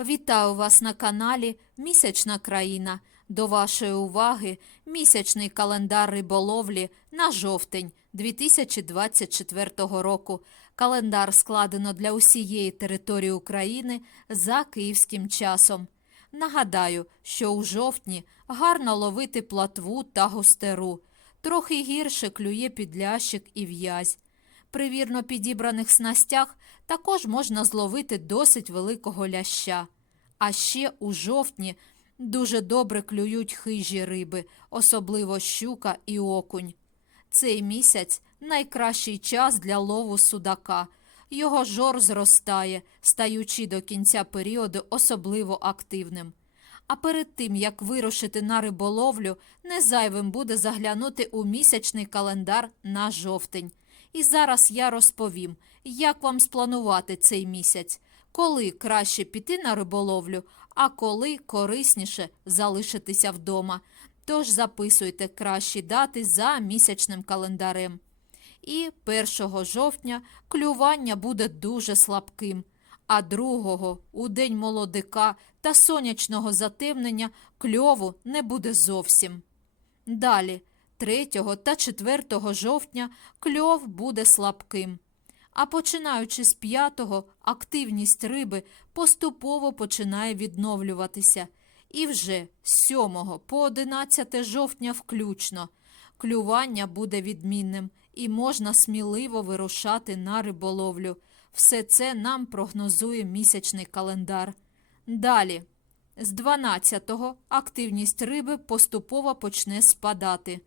Вітаю вас на каналі Місячна країна. До вашої уваги місячний календар риболовлі на жовтень 2024 року. Календар складено для усієї території України за київським часом. Нагадаю, що у жовтні гарно ловити платву та густеру. Трохи гірше клює підлящик і в'язь. При вірно підібраних снастях також можна зловити досить великого ляща. А ще у жовтні дуже добре клюють хижі риби, особливо щука і окунь. Цей місяць найкращий час для лову судака. Його жор зростає, стаючи до кінця періоду особливо активним. А перед тим, як вирушити на риболовлю, не зайвим буде заглянути у місячний календар на жовтень. І зараз я розповім, як вам спланувати цей місяць, коли краще піти на риболовлю, а коли корисніше залишитися вдома. Тож записуйте кращі дати за місячним календарем. І 1 жовтня клювання буде дуже слабким, а 2 у день молодика та сонячного затемнення кльову не буде зовсім. Далі, 3 та 4 жовтня кльов буде слабким. А починаючи з 5 активність риби поступово починає відновлюватися. І вже з 7 по 11 жовтня включно клювання буде відмінним і можна сміливо вирушати на риболовлю. Все це нам прогнозує місячний календар. Далі, з 12-го активність риби поступово почне спадати.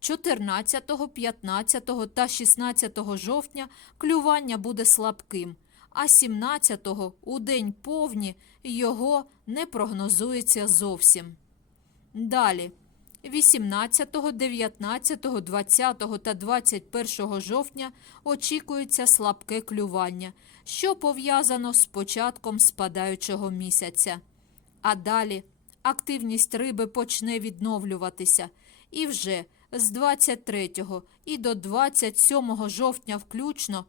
14, 15 та 16 жовтня клювання буде слабким, а 17-го у день повні його не прогнозується зовсім. Далі, 18, 19, 20 та 21 жовтня очікується слабке клювання, що пов'язано з початком спадаючого місяця. А далі активність риби почне відновлюватися, і вже з 23 і до 27 жовтня включно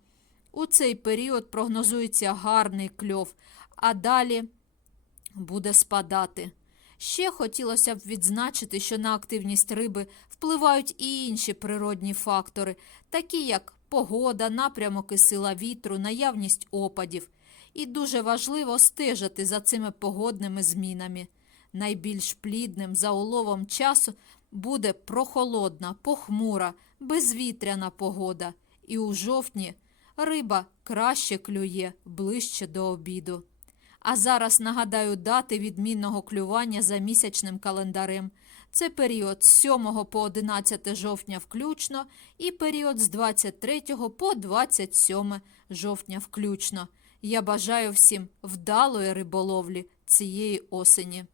у цей період прогнозується гарний кльов, а далі буде спадати. Ще хотілося б відзначити, що на активність риби впливають і інші природні фактори, такі як погода, напрямок і сила вітру, наявність опадів. І дуже важливо стежити за цими погодними змінами. Найбільш плідним за уловом часу буде прохолодна, похмура, безвітряна погода, і у жовтні риба краще клює ближче до обіду. А зараз нагадаю дати відмінного клювання за місячним календарем. Це період з 7 по 11 жовтня включно і період з 23 по 27 жовтня включно. Я бажаю всім вдалої риболовлі цієї осені.